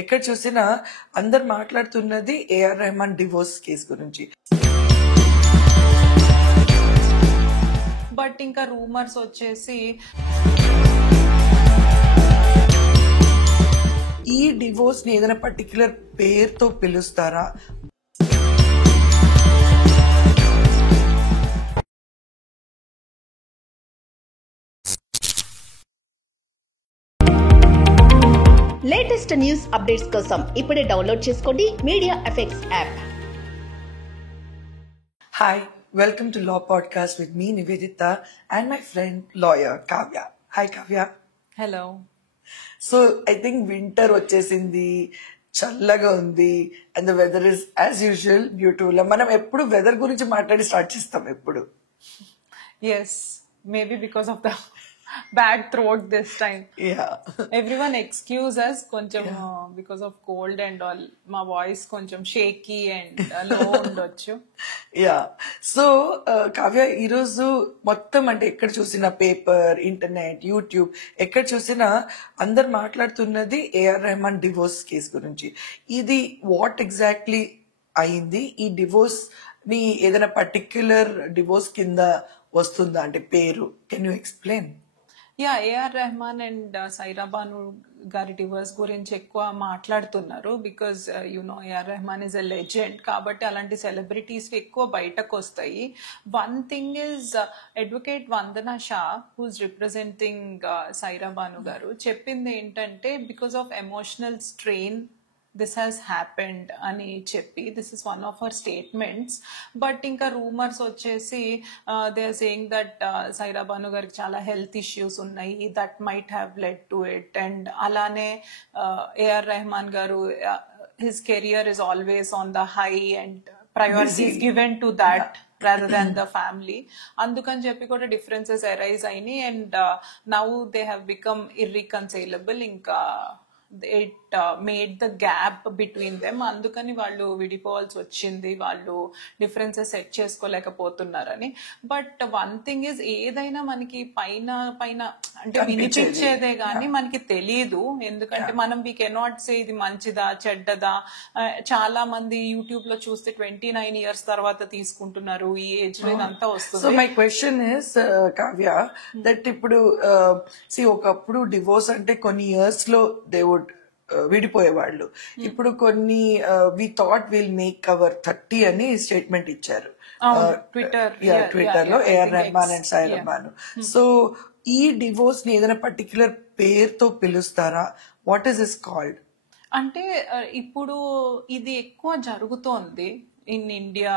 ఎక్కడ చూసినా అందరు మాట్లాడుతున్నది ఏఆర్ రెహమాన్ డివోర్స్ కేసు గురించి. బట్ ఇంకా రూమర్స్ వచ్చేసి ఈ డివోర్స్ ని ఏదైనా పర్టికులర్ పేరుతో పిలుస్తారా? లేటెస్ట్ న్యూస్ అప్డేట్స్ కోసం ఇప్పుడే డౌన్లోడ్ చేసుకోండి media effects app. Hi, welcome to law podcast with me Nivedita and my friend lawyer Kavya. Hi Kavya. Hello. So I think winter వచ్చేసింది, చల్లగా ఉంది and the weather is as usual beautiful. మనం ఎప్పుడు weather గురించి మాట్లాడి స్టార్ట్ చేస్తాం ఎప్పుడు. Yes, maybe because of the bad throat this time. Yeah. Everyone excuse us కొంచెం because of cold and all. మా వాయిస్ కొంచెం షేకీ అండ్ లో ఉండొచ్చు. యా. సో కావ్య, ఈరోజు మొత్తం అంటే ఎక్కడ చూసినా పేపర్, ఇంటర్నెట్, యూట్యూబ్ ఎక్కడ చూసినా అందరు మాట్లాడుతున్నది ఏఆర్ రెహమాన్ డివోర్స్ కేసు గురించి. ఇది వాట్ ఎగ్జాక్ట్లీ అయింది? ఈ డివోర్స్ ని ఏదైనా పర్టిక్యులర్ డివోర్స్ కింద వస్తుందా అంటే పేరు? Can you explain? Yeah, AR Rahman and Saira Banu గారి డివోర్స్ గురించి ఎక్కువ మాట్లాడుతున్నారు because AR Rahman is a legend కాబట్టి అలాంటి సెలబ్రిటీస్ ఎక్కువ బయటకు వస్తాయి. One thing is advocate Vandana Shah who's representing Saira Banu గారు చెప్పింది ఏంటంటే because of emotional strain this has happened అని చెప్పి, this is one of her statements. But ఇంకా రూమర్స్ వచ్చేసి they are saying that Saira Banu గారికి చాలా హెల్త్ ఇష్యూస్ ఉన్నాయి, that might have led to it. And అలానే AR Rahman garu his career is always on the high and priorities given to that rather than the family. అందుకని చెప్పి కూడా differences arise అయినాయి and now they have become irreconcilable. ఇంకా it made the gap between them. అందుకని వాళ్ళు విడిపోవాల్సి వచ్చింది, వాళ్ళు డిఫరెన్సెస్ సెట్ చేసుకోలేకపోతున్నారని. బట్ వన్ థింగ్ ఇస్, ఏదైనా మనకి పైన పైన అంటే వినిపించేదే గానీ మనకి తెలియదు. ఎందుకంటే మనం వీ కెనాట్ సే ఇది మంచిదా చెడ్డదా. చాలా మంది యూట్యూబ్ లో చూస్తే 29 years తర్వాత తీసుకుంటున్నారు, ఈ ఏజ్ లో ఇదంతా వస్తుంది. So my question is Kavya, that ఇప్పుడు ఒకప్పుడు డివోర్స్ అంటే కొన్ని ఇయర్స్ లో దే వుడ్ విడిపోయేవాళ్ళు. ఇప్పుడు కొన్ని we thought will make our 30 అని స్టేట్మెంట్ ఇచ్చారు ట్విట్టర్ లో AR Rahman and Saira Banu. So ఈ డివోర్స్ ని ఏదైనా పర్టికులర్ పేరుతో పిలుస్తారా? What is is called? అంటే ఇప్పుడు ఇది ఎక్కువ జరుగుతోంది ఇన్ ఇండియా,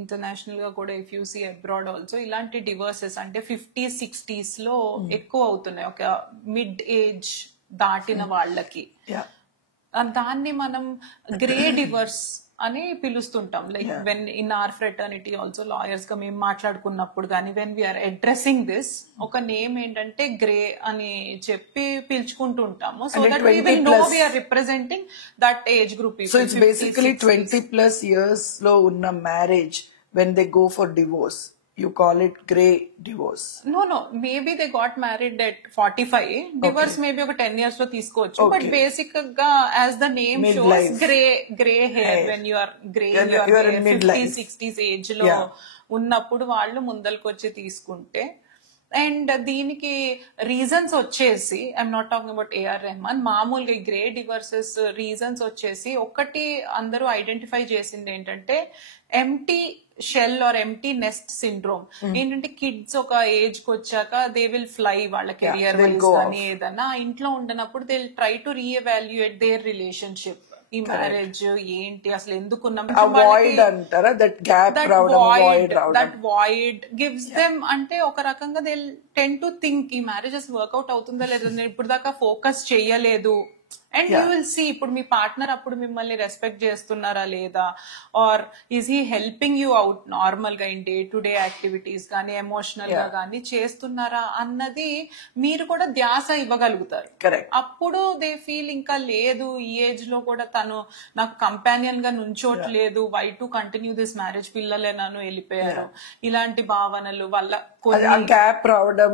ఇంటర్నేషనల్ గా కూడా. If you see abroad also ఇలాంటి డివోర్సెస్ అంటే 50s 60s లో ఎక్కువ అవుతున్నాయి, ఒక మిడ్ ఏజ్ దాటిన వాళ్ళకి. దాన్ని మనం గ్రే డివోర్స్ అని పిలుస్తుంటాం. Like when in our fraternity also lawyers గా మేము మాట్లాడుకున్నప్పుడు కానీ వెన్ వీఆర్ అడ్రెస్సింగ్ దిస్, ఒక నేమ్ ఏంటంటే గ్రే అని చెప్పి పిలుచుకుంటుంటాము. So that we will know we are representing that age group. So it's basically 20+ years లో ఉన్న marriage when they go for divorce, you call it grey divorce? No, maybe they got married at 45. Divorce maybe ఒక 10 years లో తీసుకోవచ్చు. But basic గా as the name shows, grey hair when you are grey, you are in 50s 60s age లో ఉన్నప్పుడు వాళ్ళు ముందలకు వచ్చి తీసుకుంటే. And దీనికి రీజన్స్ వచ్చేసి, I'm not talking about AR Rahman, మామూలుగా ఈ గ్రే డివోర్సెస్ రీజన్స్ వచ్చేసి ఒకటి అందరూ ఐడెంటిఫై చేసింది ఏంటంటే empty shell or empty nest syndrome. ఏంటంటే కిడ్స్ ఒక ఏజ్ కి వచ్చాక దే విల్ ఫ్లై, వాళ్ళ కెరియర్ వైజ్ కానీ ఏదన్నా ఇంట్లో ఉండనప్పుడు they will try to reevaluate their relationship. ఈ మ్యారేజ్ ఏంటి అసలు, ఎందుకున్నాం, దట్ వాయిడ్ గివ్స్ దెమ్. అంటే ఒక రకంగా దే టెన్ టు థింక్ ఈ మ్యారేజ్ అసలు వర్కౌట్ అవుతుందా లేదా, నేను ఇప్పుడు దాకా ఫోకస్ చెయ్యలేదు. అండ్ యూ విల్ సీ ఇప్పుడు మీ పార్ట్నర్ అప్పుడు మిమ్మల్ని రెస్పెక్ట్ చేస్తున్నారా లేదా, or is he helping you out normal గా in day to day activities కానీ ఎమోషనల్ గా కానీ చేస్తున్నారా అన్నది మీరు కూడా ధ్యాస ఇవ్వగలుగుతారు. అప్పుడు దే ఫీల్ ఇంకా లేదు, ఈ ఏజ్ లో కూడా తను నాకు కంపానియన్ గా నుంచోట్లేదు, why to continue this marriage, పిల్లలే నన్ను వెళ్ళిపోయారు, ఇలాంటి భావనలు వల్ల గ్యాప్ రావడం,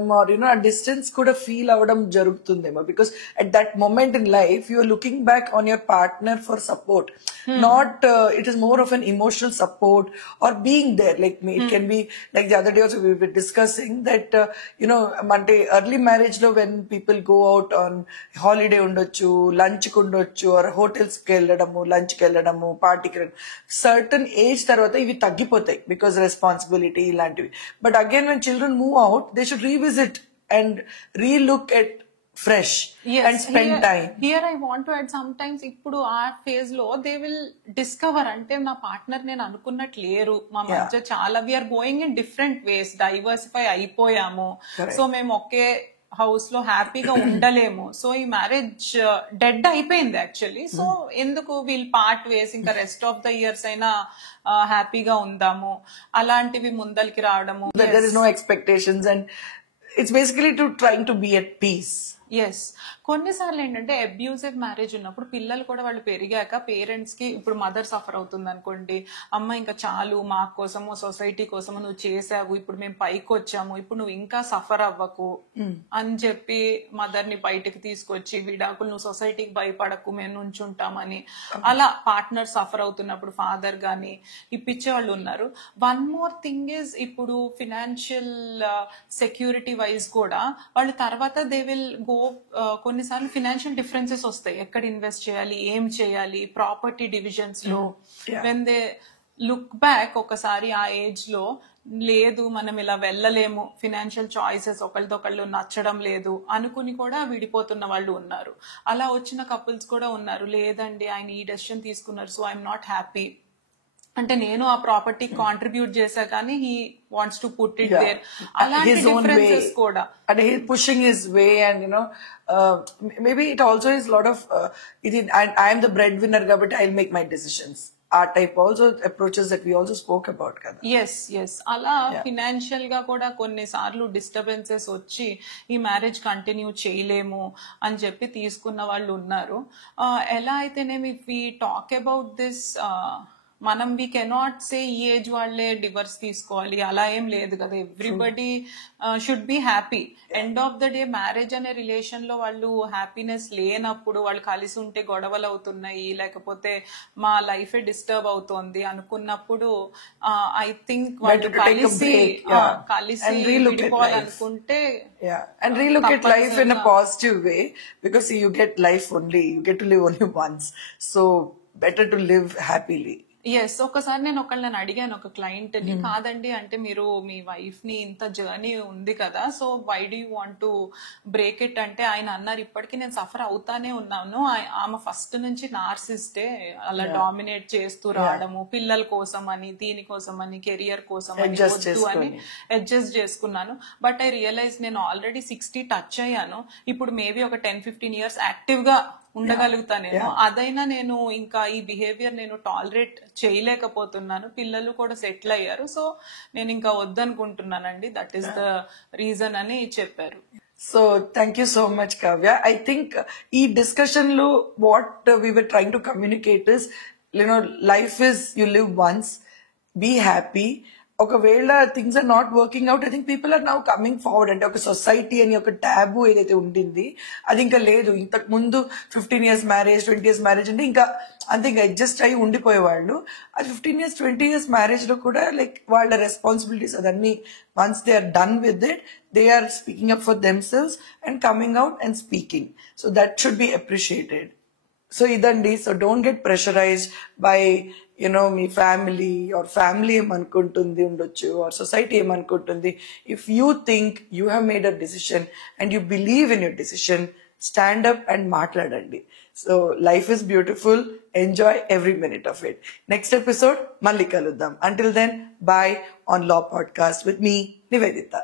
ఆ డిస్టెన్స్ కూడా ఫీల్ అవడం జరుగుతుందేమో. Because at that moment in life you are looking back on your partner for support, not it is more of an emotional support or being there. Like it can be like the other day also we were discussing that Monday early marriage lo when people go out on holiday undochu, lunch ku undochu, or hotels ki elladamu, lunch ki elladamu, party ki certain age tarvata ivi taggipotayi because responsibility ilantivi. But again when children move out, they should revisit and relook at fresh and spend time. Here I want to add, sometimes ఇప్పుడు ఆ phase లో they will discover అంటే నా partner నేను అనుకున్నట్టు లేరు, మా మధ్య చాలా we're going in different ways, diversify అయిపోయాము, సో మేము ఒకే హౌస్ లో హ్యాపీగా ఉండలేము, సో ఈ మ్యారేజ్ డెడ్ అయిపోయింది యాక్చువల్లీ, సో ఎందుకు వీల్ పార్ట్ వేస్, ఇంకా రెస్ట్ ఆఫ్ ద ఇయర్స్ అయినా హ్యాపీగా ఉందాము, అలాంటివి ముందరికి రావడము. There is no expectations and it's basically to trying to be at peace. Yes, కొన్నిసార్లు ఏంటంటే అబ్యూజివ్ మ్యారేజ్ ఉన్నప్పుడు పిల్లలు కూడా వాళ్ళు పెరిగాక పేరెంట్స్ కి, ఇప్పుడు మదర్ సఫర్ అవుతుంది అనుకోండి, అమ్మ ఇంకా చాలు మా కోసము సొసైటీ కోసము నువ్వు చేసావు, ఇప్పుడు మేము పైకి వచ్చాము, ఇప్పుడు నువ్వు ఇంకా సఫర్ అవ్వకు అని చెప్పి మదర్ ని బయటకు తీసుకొచ్చి విడాకులు, నువ్వు సొసైటీకి భయపడకు మేము నుంచుంటామని, అలా పార్ట్నర్ సఫర్ అవుతున్నప్పుడు ఫాదర్ గాని ఇప్పించే వాళ్ళు ఉన్నారు. వన్ మోర్ థింగ్ ఇస్, ఇప్పుడు ఫినాన్షియల్ సెక్యూరిటీ వైజ్ కూడా వాళ్ళు తర్వాత దే విల్ గో, కొన్నిసార్లు ఫినాన్షియల్ డిఫరెన్సెస్ వస్తాయి, ఎక్కడ ఇన్వెస్ట్ చేయాలి, ఏం చేయాలి, ప్రాపర్టీ డివిజన్స్ లో. వెన్ దే లుక్ బ్యాక్ ఒకసారి ఆ ఏజ్ లో, లేదు మనం ఇలా వెళ్ళలేము, ఫినాన్షియల్ చాయిసెస్ ఒకళ్ళతో నచ్చడం లేదు అనుకుని కూడా విడిపోతున్న వాళ్ళు ఉన్నారు. అలా వచ్చిన కపుల్స్ కూడా ఉన్నారు, లేదండి ఆయన ఈ డెసిషన్ తీసుకున్నారు, సో ఐఎమ్ నాట్ హ్యాపీ, అంటే నేను ఆ ప్రాపర్టీ కాంట్రిబ్యూట్ చేశా కానీ he wants to put it there, అలాంటి డిఫరెన్సెస్ కూడా. And he's pushing his way, and maybe it also is a lot of I am the breadwinner kabatti I'll make my decisions. Our type also approaches that we also spoke about kada. Yes, అలా financial గా కూడా కొన్నిసార్లు disturbances వచ్చి ఈ marriage continue చేయలేము అని చెప్పి తీసుకున్న వాళ్ళు ఉన్నారు. ఎలా అయితేనేమి if we talk about this, మనం వీ కెనాట్ సే ఈ ఏజ్ వాళ్లే డివర్స్ తీసుకోవాలి అలా ఏం లేదు కదా. Everybody should be happy. End of the day marriage అనే రిలేషన్ లో వాళ్ళు హ్యాపీనెస్ లేనప్పుడు, వాళ్ళు కలిసి ఉంటే గొడవలు అవుతున్నాయి, లేకపోతే మా లైఫ్ డిస్టర్బ్ అవుతోంది అనుకున్నప్పుడు, ఐ థింక్ వాళ్ళు కలిసి విడిపోవాలనుకుంటే, and relook at life in a positive way, because you get life only, you get to live only once, so better to live happily. Yes, ఒకసారి నేను ఒకళ్ళని అడిగాను, ఒక క్లయింట్ ని, కాదండి అంటే మీరు మీ వైఫ్ ని ఇంత జర్నీ ఉంది కదా, so why do you want to break it అంటే ఆయన అన్నారు, ఇప్పటికీ నేను సఫర్ అవుతానే ఉన్నాను, ఆమె ఫస్ట్ నుంచి నార్సిస్టే, అలా డామినేట్ చేస్తూ రావడము, పిల్లల కోసం అని, దీనికోసం అని, కెరియర్ కోసం అని, వద్దు అని అడ్జస్ట్ చేసుకున్నాను. బట్ ఐ రియలైజ్ నేను ఆల్రెడీ 60 టచ్ అయ్యాను, ఇప్పుడు మేబీ ఒక 10-15 years యాక్టివ్ గా ఉండగలుగుతానేమో, అదైనా నేను ఇంకా ఈ బిహేవియర్ నేను టాలరేట్ చేయలేకపోతున్నాను, పిల్లలు కూడా సెటిల్ అయ్యారు, సో నేను ఇంకా వద్దనుకుంటున్నానండి, దట్ ఈస్ ద రీజన్ అని చెప్పారు. So thank you so much, Kavya. I think ee discussion lo what we were trying to communicate is, life is, you live once, be happy. ఒకవేళ things are not working out, I think people are now coming forward. అంటే ఒక society అని ఒక tab ఏదైతే ఉండింది అది ఇంకా లేదు. ఇంతకు ముందు 15 years మ్యారేజ్, 20 years మ్యారేజ్ అంటే ఇంకా అంతే, ఇంకా అడ్జస్ట్ అయ్యి ఉండిపోయేవాళ్ళు. అది 15 years, 20 years మ్యారేజ్ లో కూడా లైక్ వాళ్ళ రెస్పాన్సిబిలిటీస్ అదన్నీ, once they are done with it, they are speaking up for themselves and coming out and speaking. So that should be appreciated. So ఇదండి. So don't get pressurised by మీ family, or family ఏమనుకుంటుంది ఉండొచ్చు, or society ఏమనుకుంటుంది. If you think you have made a decision and you believe in your decision, stand up and మాట్లాడండి. So life is beautiful, enjoy every minute of it. Next episode మళ్ళీ కలుద్దాం. Until then, bye on law podcast with me Nivedita.